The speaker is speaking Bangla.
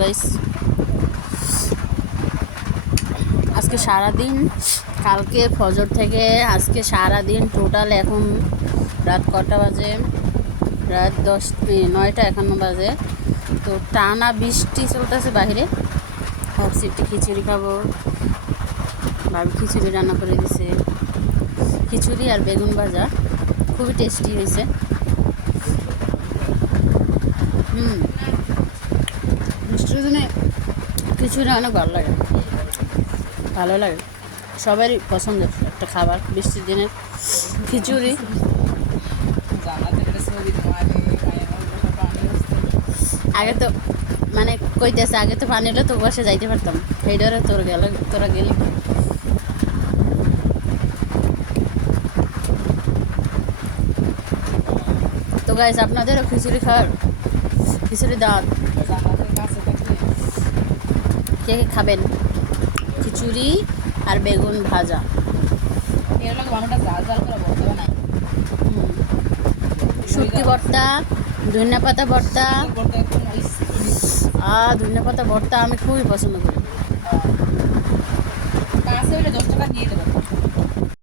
গাইস, আজকে সারাদিন, কালকে ফজর থেকে আজকে সারাদিন টোটাল এখন রাত কটা বাজে, রাত 9টা 51 বাজে। তো টানা বৃষ্টি চলতেছে বাইরে। ভাবছি একটু খিচুড়ি খাবো, ভাবি খিচুড়ি রান্না করে দিছে। খিচুড়ি আর বেগুন ভাজা খুবই টেস্টি হয়েছে। বৃষ্টির দিনে খিচুড়ি অনেক ভালো লাগে, ভালো লাগে, সবারই পছন্দের একটা খাবার বৃষ্টির দিনে খিচুড়ি। আগে তো মানে কইতেছে, আগে তো পানি হলে তো বসে যাইতে পারতাম, সেইটারে তোরা গেলি। তো গাইস, আপনাদেরও খিচুড়ি খাওয়ার, খিচুড়ি দাঁত কে খাবেন? খিচুড়ি আর বেগুন ভাজা, শুটকি ভর্তা, ধনিয়া পাতা ভর্তা। ধনিয়া পাতা ভর্তা আমি খুবই পছন্দ করি। 10 টাকা দিয়ে দেবো।